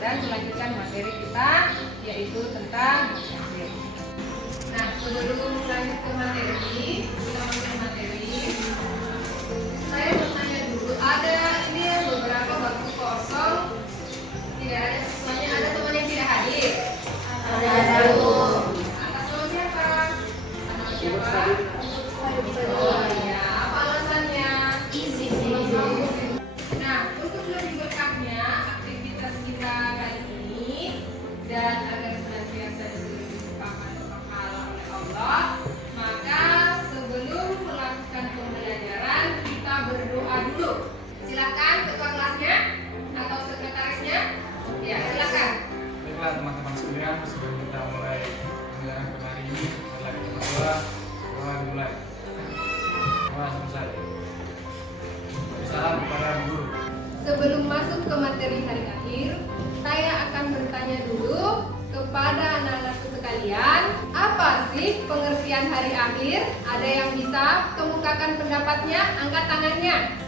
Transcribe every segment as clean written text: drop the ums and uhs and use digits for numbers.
dan melanjutkan materi kita yaitu tentang hari akhir. Nah, sebelum lanjut ke materi, kita masuk materi. Saya bertanya dulu, ada ini beberapa waktu kosong tidak ada siswanya, ada teman yang tidak hadir? Ada. Atas nama siapa? Nama siapa? Oh iya, apa alasannya? Izin. Nah, untuk lebih berkahnya aktivitas kita kali ini dan agar senantiasa diberi limpahan pahala oleh Allah, maka sebelum melakukan pembelajaran kita berdoa dulu. Silakan ketua kelasnya atau sekretarisnya. Ya, silakan. Baiklah teman-teman sekalian, sebelum kita mulai pembelajaran pada hari ini, adalah kita berdoa. Doa dimulai. Doa selesai. Salam kepada guru. Sebelum masuk ke materi hari akhir, saya akan bertanya dulu kepada anak-anak sekalian, apa sih pengertian hari akhir? Ada yang bisa kemukakan pendapatnya? Angkat tangannya.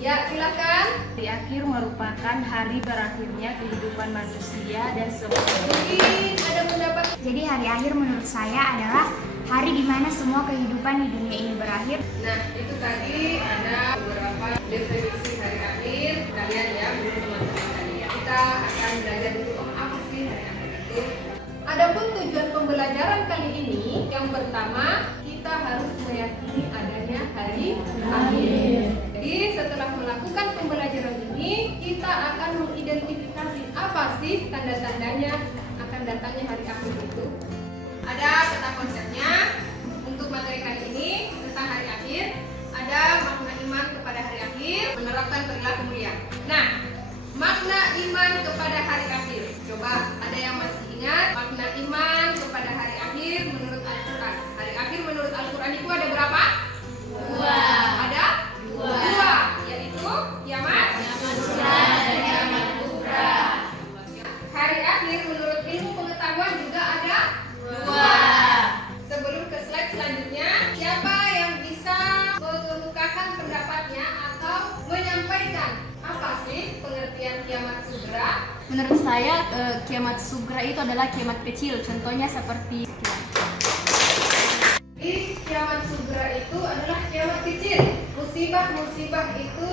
Ya, silakan. Hari akhir merupakan hari berakhirnya kehidupan manusia dan semua. Mungkin ada pendapat. Jadi hari akhir menurut saya adalah hari di mana semua kehidupan di dunia ini berakhir. Nah, itu tadi ada beberapa definisi hari akhir. Kalian ya, belum teman-teman kalian. Kita akan belajar dulu apa sih hari akhir itu. Adapun tujuan pembelajaran kali ini, yang pertama kita harus meyakini adanya hari akhir. Jadi setelah melakukan pembelajaran ini, kita akan mengidentifikasi apa sih tanda-tandanya akan datangnya hari akhir itu. Ada tentang konsepnya untuk materi kali ini tentang hari akhir. Ada makna iman kepada hari akhir, menerapkan perilaku mulia. Nah, makna iman kepada hari akhir. Coba ada yang masih ingat makna iman kepada hari akhir menurut Al-Quran? Hari akhir menurut Al-Quran itu ada berapa? Dua. Ada? Dua. Yaitu kiamat kubra dan kiamat kubra. Hari akhir menurut ilmu pengetahuan juga ada dua. Sebelum ke slide selanjutnya, siapa yang bisa mengemukakan pendapatnya atau menyampaikan apa sih pengertian kiamat sugra? Menurut saya kiamat sugra itu adalah kiamat kecil. Contohnya seperti Di kiamat sugra itu adalah kiamat kecil. Musibah itu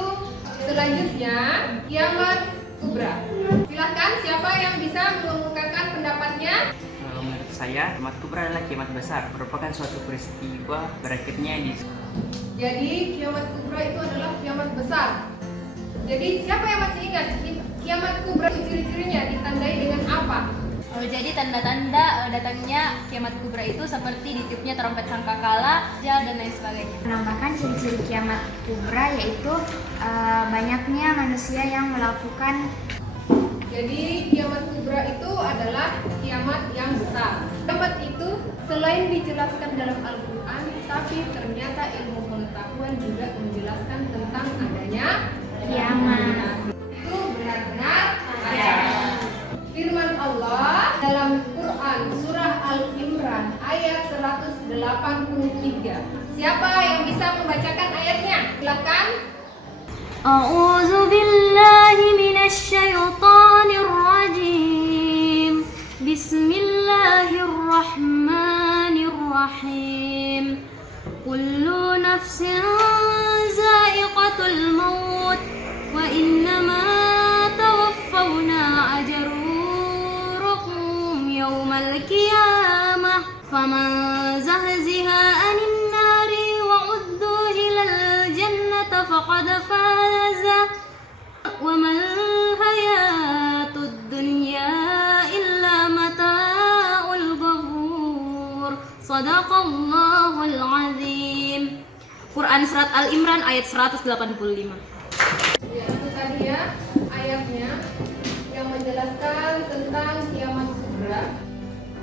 selanjutnya kiamat kubra. Silakan siapa yang bisa mengemukakan pendapatnya? Menurut saya, kiamat kubra adalah kiamat besar, merupakan suatu peristiwa berakhirnya di. Jadi kiamat kubra itu adalah kiamat besar. Jadi siapa yang masih ingat kiamat kubra itu ciri-cirinya ditandai dengan apa? jadi tanda-tanda datangnya kiamat kubra itu seperti ditiupnya trompet sangkakala, dan lain sebagainya. Menambahkan ciri-ciri kiamat kubra yaitu banyaknya manusia yang melakukan. Jadi kiamat kubra itu adalah kiamat yang besar. Kiamat itu selain dijelaskan dalam Al-Quran, tapi ternyata ilmu pengetahuan juga menjelaskan tentang adanya Kiamat. Itu benar-benar ada. Firman Allah dalam Quran surah Al-Imran ayat 183. Siapa yang bisa membacakan ayatnya? Silakan. A'udzu billahi minasy syaithanir rajim. Bismillahirrahmanirrahim. Kullu nafsin za'iqatul maut wa innama tawaffawna ajrukum yawmal qiyamah faman zahziha 'anil nari wa 'udkhilal jannata faqad faza wa mal hayatud dunya illa mata'ul ghurur. Shadaqallahul azim. Quran surat Al-Imran ayat 185. Ya, itu tadi ya ayatnya yang menjelaskan tentang kiamat sugra.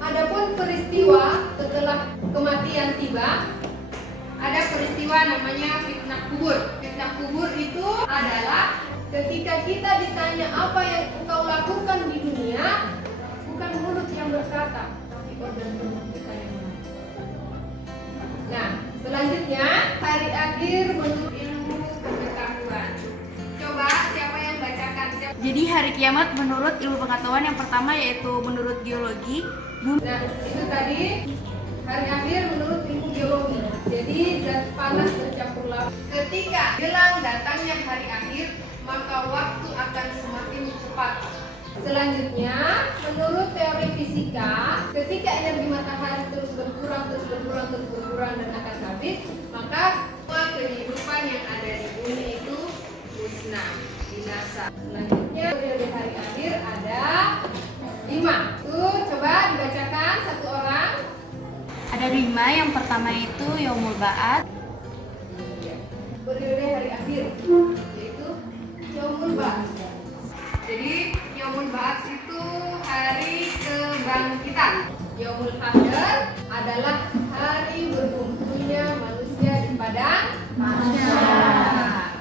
Adapun peristiwa setelah kematian tiba, ada peristiwa namanya fitnah kubur. Fitnah kubur itu adalah ketika kita ditanya apa yang engkau lakukan di dunia, bukan mulut yang berkata, tapi organ tubuh kita yang mengatakan. Nah, selanjutnya hari akhir menurut ilmu pengetahuan. Coba siapa yang bacakan? Jadi hari kiamat menurut ilmu pengetahuan yang pertama yaitu menurut geologi. Nah, itu tadi hari akhir menurut ilmu geologi. Jadi zat panas bercampur lava. Ketika jelang datangnya hari akhir, maka waktu akan semakin cepat. Selanjutnya, menurut teori fisika, ketika energi matahari terus berkurang dan akan habis, maka semua kehidupan yang ada di bumi itu musnah, binasa. Selanjutnya, periode hari akhir ada 5. Tuh, coba dibacakan satu orang. Ada 5, yang pertama itu Yaumul Ba'ats. Periode hari akhir yaitu Yaumul Ba'ats. Jadi Yaumul Ba'ats itu hari kebangkitan. Yaumul Hasyr adalah hari berkumpulnya manusia di padang mahsyar.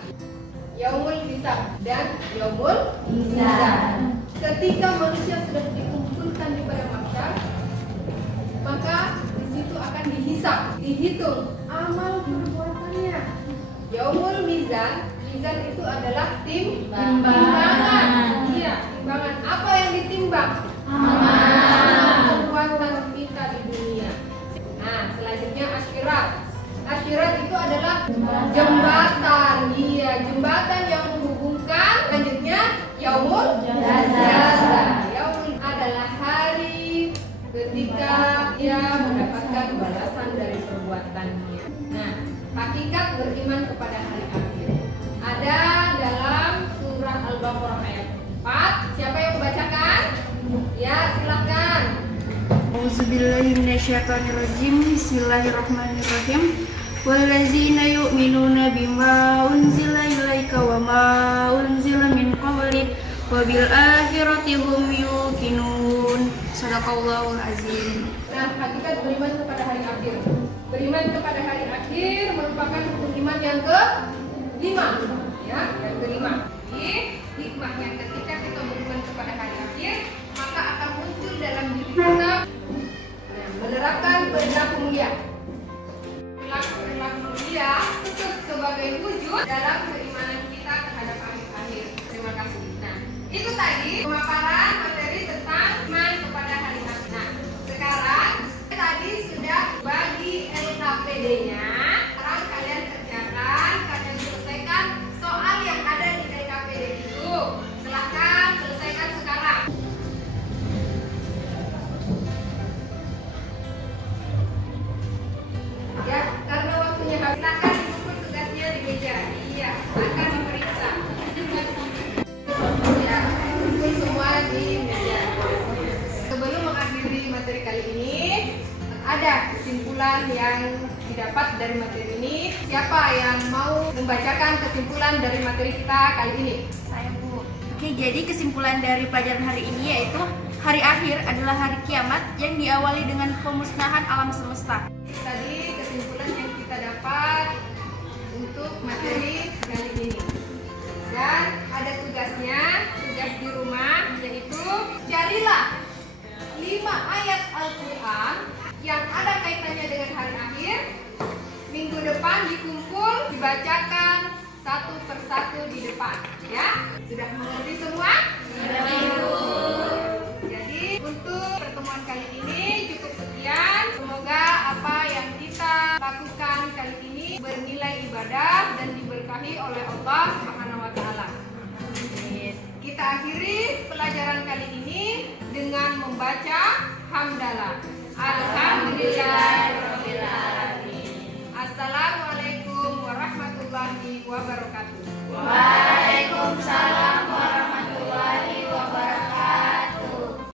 Yaumul Hisab dan Yaumul Mizan. Ketika manusia sudah dikumpulkan di padang mahsyar, maka di situ akan dihisab, dihitung amal perbuatannya. Yaumul Mizan, mizan itu adalah timbangan. Iya, timbangan. Apa yang ditimbang? Amal perbuatan kita di dunia. Nah, selanjutnya Asyirat. Asyirat itu adalah jembatan. Iya, jembatan yang menghubungkan. Selanjutnya Yaumul Jaza. Yaumul adalah hari ketika dia mendapatkan balasan dari perbuatannya. Nah, hakikat beriman kepada hari akhir ada dalam surah Al-Baqarah ayat 4. Siapa yang membacakan? Ya, silakan. Auzubillahiminasyaitonirrajim. Bismillahirrahmanirrahim. Wallazina yu'minuna bima unzila ilaika wa ma unzila min qablik wa bil akhirati hum yuqinun. Shadaqallahul azim. Nah, hakikat beriman kepada hari akhir. Beriman kepada hari akhir merupakan rukun iman yang ke-5. Ya, yang ke-5. Jadi, hikmahnya ketika kita beriman kepada hari akhir, maka akan muncul dalam diri kita menerapkan perilaku mulia. Perilaku mulia itu sebagai wujud dalam keimanan kita terhadap hari akhir. Terima kasih. Nah, itu tadi pemaparan materi tentang iman kepada hari akhir. Nah, sekarang tadi sudah bagi LKPD-nya. Sekarang kalian kerjakan, kalian selesaikan soal yang ada di LKPD itu. Silahkan selesaikan sekarang. Ya, karena waktunya habis, silahkan dikumpul tugasnya di meja. Iya, akan diperiksa. Ya, kumpul semua di meja. Sebelum mengakhiri materi kali ini, ada kesimpulan yang didapat dari materi ini. Siapa yang mau membacakan kesimpulan dari materi kita kali ini? Saya, Bu. Oke, jadi kesimpulan dari pelajaran hari ini yaitu hari akhir adalah hari kiamat yang diawali dengan pemusnahan alam semesta. Tadi kesimpulan yang kita dapat untuk materi kali ini. Dan ada tugasnya, tugas di rumah, yaitu carilah 5 ayat Al-Quran yang ada kaitannya dengan hari akhir. Minggu depan dikumpul, dibacakan satu persatu di depan. Ya, sudah mengerti semua? Jadi untuk pertemuan kali ini cukup sekian. Semoga apa yang kita lakukan kali ini bernilai ibadah dan diberkahi oleh Allah Subhanahu wa taala. Kita akhiri pelajaran kali ini dengan membaca hamdalah. Alhamdulillahirabbil alamin. Assalamualaikum warahmatullahi wabarakatuh.